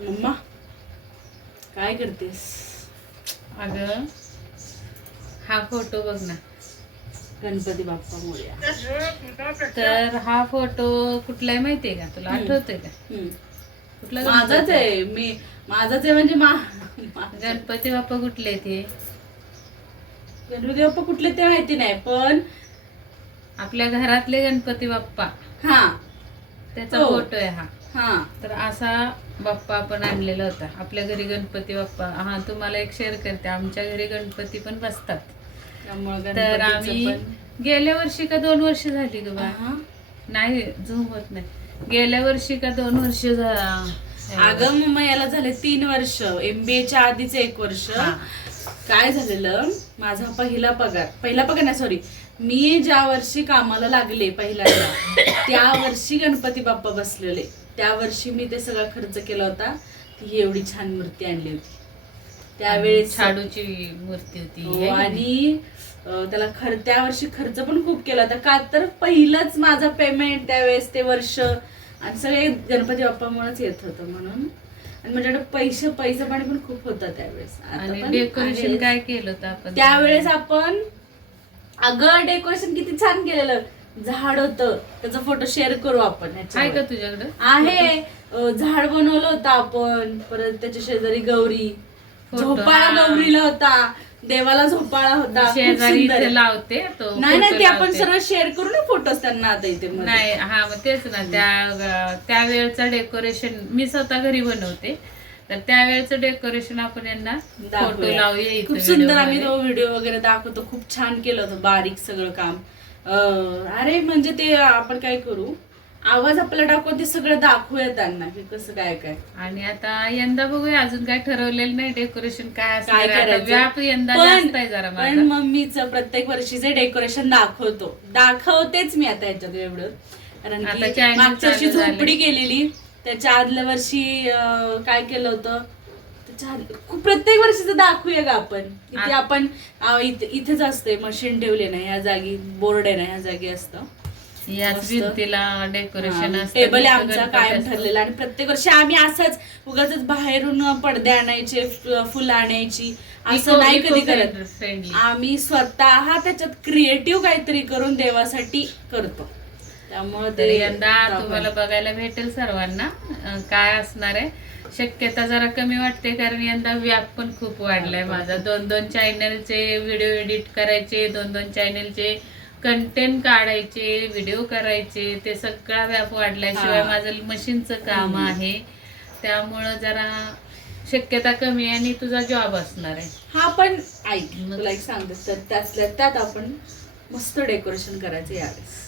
Mamma काय करतेस? अगं हा फोटो बघ ना. गणपती बाप्पा मोर्या तर हा फोटो कुठला आहे माहितीये का? तुला. आठवतोय का. कुठला माझाच? आहे. मी माझाच आहे म्हणजे मा मा- गणपती बाप्पा कुठले ते गणपती बाप्पा कुठले ते माहिती नाही पण आपल्या घरातले गणपती बाप्पा. हा. त्याचा हो. फोटो आहे हा. हा. तर असा बाप्पा आपण आणलेला होता. आपल्या घरी गणपती बाप्पा. हा तुम्हाला एक शेअर करते. आमच्या घरी गणपती पण बसतात. त्यामुळे तर आम्ही गेल्या वर्षी का दोन वर्ष झाली ग बा हा. नाही झूम होत नाही. गेल्या वर्षी का दोन वर्ष झा- अगं मम्मा याला झाले तीन वर्ष. एमबीएच्या आधीच एक वर्ष. काय झालेलं? माझा पहिला पगार. पहिला पगार नाही सॉरी मी ज्या वर्षी कामाला लागले पहिल्यांदा त्या वर्षी गणपती बाप्पा बसलेले. त्या वर्षी मी ते सगळा खर्च केला होता. ती एवढी छान मूर्ती आणली होती. त्यावेळेस छाडूची मूर्ती होती हो? आणि अं, त्याला खर त्या वर्षी खर्च पण खूप केला होता. का तर पहिलंच माझा पेमेंट त्यावेळेस ते वर्ष आणि सगळे गणपती बाप्पामुळेच येत होतं म्हणून. आणि माझ्याकडे पैसे पैसे पाणी पण खूप होता त्यावेळेस. आता आणि पण डेकोरेशन आहे. काय केलं होतं आपण? त्यावेळेस आपण अगं डेकोरेशन किती छान केलेलं झाड होतं त्याचा फोटो शेअर करू आपण आहे ह्याच्यावर. का तुझ्याकडं आहे अं, झाड बनवलं होतं आपण परत त्याच्या शेजारी गौरी फोटो, झोपाळा. गौरीला होता देवाला झोपाळा होता खूप शेजारी सुंदर. इथे लावते तो नाही नाही photo ते आपण लावते. सर्व शेअर करू ना फोटोज त्यांना आता इथे मध्ये. नाही हा मग तेच ना त्या त्यावेळेचं डेकोरेशन मी स्वतः घरी बनवते तर त्यावेळेचं डेकोरेशन आपण यांना फोटो. लावूया खूप सुंदर आम्ही. तो व्हिडिओ वगैरे दाखवतो खूप छान केलं होतं बारीक सगळं काम अरे म्हणजे ते आपण काय करू आवाज आपल्याला टाकू ते सगळं दाखवूया त्यांना की कसं काय काय आणि आता यंदा बघूया अजून काय ठरवलेलं नाही डेकोरेशन काय. आता करायचं? यंदा पण मम्मीचं प्रत्येक वर्षीचे डेकोरेशन दाखवतो दाखवतेच मी आता याच्यात एवढं कारण मागच्या वर्षी. झोपडी केलेली त्याच्या आदल्या वर्षी अं, काय केलं होतं? त्याच्या आद- खूप- प्रत्येक वर्षीचं दाखवूया का आपण. इथे आ- आपण अं, इथे- इथेच असते मशीन ठेवले ना ह्या जागी बोर्ड आहे ना ह्या जागी असतं. याच मस्त. भिंतीला डेकोरेशन हा, असतं टेबल आहे आमचा गणपती कायम असतो. ठरलेला. आणि प्रत्येक वर्षी आम्ही असंच उगाच बाहेरून पडदे आणायचे फु- फुलं आणायची. असं Eco- नाही कधी करत. friendly. आम्ही स्वतः त्याच्यात क्रिएटिव्ह काहीतरी करून देवासाठी करतो. त्यामुळे तर ते यंदा. तुम्हाला बघायला भेटेल सर्वांना. काय असणार आहे? शक्यता जरा कमी वाटते कारण यंदा व्याप पण खूप वाढलाय माझा. दोन दोन चॅनलचे व्हिडिओ एडिट करायचे दोन दोन चॅनलचे कंटेंट काढायचे व्हिडिओ करायचे ते सगळा व्याप वाढलाय. शिवाय माझं मशीनचं काम. आहे. त्यामुळं जरा शक्यता कमी आहे आणि तुझा जॉब असणार आहे. हा पण ऐक तुला एक सांगते. तर त्यातल्या त्यात आपण मस्त डेकोरेशन करायचं यावेळेस.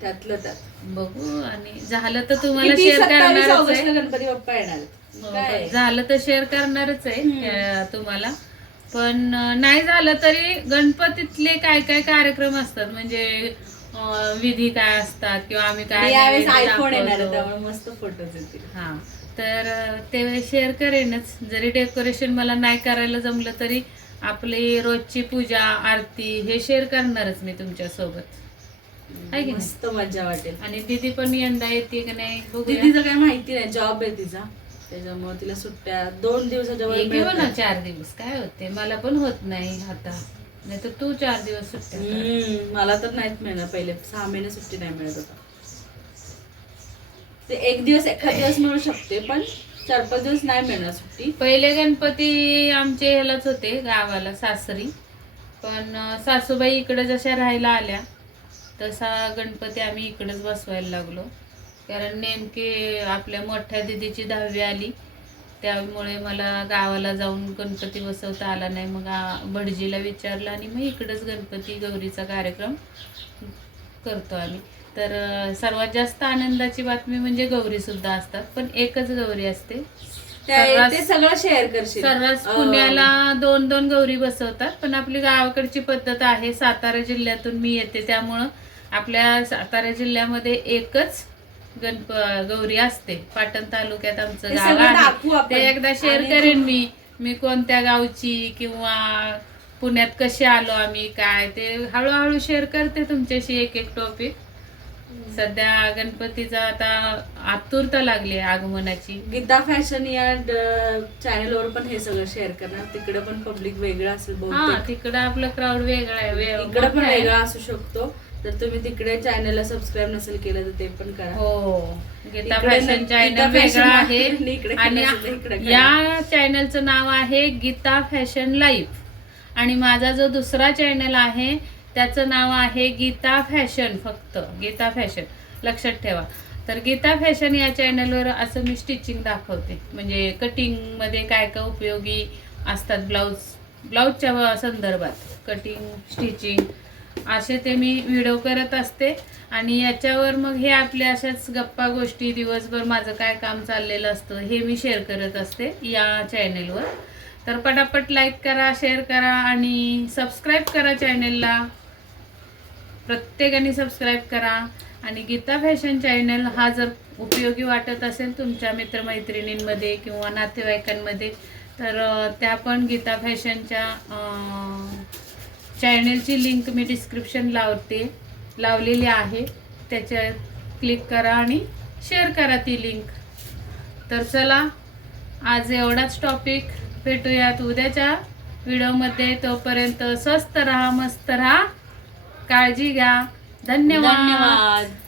त्यातलं त्यात बघू आणि झालं तर तुम्हाला किती शेअर सत्तावीस करणारच आहे ऑगस्टला गणपती बाप्पा येणार आहेत. हो, काय? झालं तर शेअर करणारच आहे. अं, तुम्हाला पण अं, नाही झालं तरी गणपतीतले काय काय कार्यक्रम असतात म्हणजे अं, विधी काय असतात किंवा आम्ही काय यावेळेस नैवेद्य आयफोन येणार आहे दाखवतो. त्यामुळे मस्त फोटोज येतील हा तर अं, ते शेअर करेनच जरी डेकोरेशन मला नाही करायला जमलं तरी आपली रोजची पूजा आरती हे शेअर करणारच मी तुमच्यासोबत आहे की नाही? मस्त मजा वाटेल. आणि दीदी पण यंदा येते की नाही बघूया. दीदीचं काही माहिती नाही जॉब आहे तिचा. त्याच्यामुळे तिला सुट्ट्या दोन दिवसाच्या वर हे घेऊ मिळत ना नाही. चार दिवस काय होते? मला पण होत नाही आता. नाही तर तू चार दिवस सुट्ट्या कर. हम्म, मला तर नाहीच मिळणार. पहिले सहा महिने सुट्टी नाही मिळत होता ते एक दिवस एखाद दिवस मिळू शकते पण चार पाच दिवस नाही मिळणार सुट्टी. पहिले गणपती आमचे ह्यालाच होते गावाला सासरी. पण अं, सासूबाई इकडे जशा राहायला आल्या तसा गणपती आम्ही इकडंच बसवायला लागलो. कारण नेमके आपल्या मोठ्या दिदीची दहावी आली. त्यामुळे मला गावाला जाऊन गणपती बसवता आला नाही. मग भटजीला विचारलं आणि मग इकडंच गणपती गौरीचा कार्यक्रम करतो आम्ही. तर सर्वात जास्त आनंदाची बातमी म्हणजे गौरीसुद्धा असतात. पण एकच गौरी असते त्या- सर्रास- ते सगळं शेअर करशील. सर्रास अं, पुण्याला दोन दोन गौरी बसवतात पण आपली गावाकडची पद्धत आहे सातारा जिल्ह्यातून मी येते त्यामुळं आपल्या सातारा जिल्ह्यामध्ये एकच गणप गौरी असते. पाटण तालुक्यात आमचं ते गाव सगळं दाखवू आहे आपण. ते एकदा शेअर आणि करेन मी. मी कोणत्या गावची किंवा पुण्यात कसे आलो आम्ही काय ते हळूहळू शेअर करते तुमच्याशी एक एक टॉपिक सध्या गणपतीचा आता आतुरता लागली आहे आगमनाची. गीता फॅशन या चॅनलवर पण हे सगळं शेअर करणार. तिकडे पण पब्लिक वेगळं असेल हा बहुतेक. तिकडं आपलं क्राऊड वेगळा आहे वे- इकडे पण मोठा आहे. वेगळा असू शकतो. तर तुम्ही तिकडे चॅनलला सबस्क्राईब नसेल केलं तर ते पण करा. हो गीता इकडे फॅशन गीता चॅनल फॅशन वेगळा आहे आणि इकडे आहे आणि केलं असेल तर इकडे करा. या चॅनलचं नाव आहे गीता फॅशन लाईफ आणि माझा जो दुसरा चॅनल आहे त्याचं नाव आहे गीता फॅशन फक्त गीता फॅशन. लक्षात ठेवा. तर गीता फॅशन या चॅनलवर असं मी स्टिचिंग दाखवते. म्हणजे कटिंगमध्ये काय काय उपयोगी असतात ब्लाऊज ब्लाऊजच्या संदर्भात. कटिंग स्टिचिंग असे ते मी व्हिडिओ करत असते. आणि याच्यावर मग हे आपल्या अशाच गप्पा गोष्टी दिवसभर माझं काय काम चाललेलं असतं हे मी शेअर करत असते या चॅनेलवर तर पटापट लाईक करा शेअर करा आणि सबस्क्राईब करा चॅनेलला प्रत्येकाने सबस्क्राईब करा. आणि गीता फॅशन चॅनल हा जर उपयोगी वाटत असेल तुमच्या मित्रमैत्रिणींमध्ये किंवा नातेवाईकांमध्ये तर त्या पण गीता फॅशनच्या अं, चॅनेलची लिंक मी डिस्क्रिप्शन लावते लावलेली आहे. त्याच्यात क्लिक करा आणि शेअर करा ती लिंक तर चला आज एवढाच टॉपिक भेटूयात उद्याच्या व्हिडिओमध्ये तोपर्यंत स्वस्त राहा मस्त राहा. काळजी घ्या. धन्यवाद. धन्यवाद.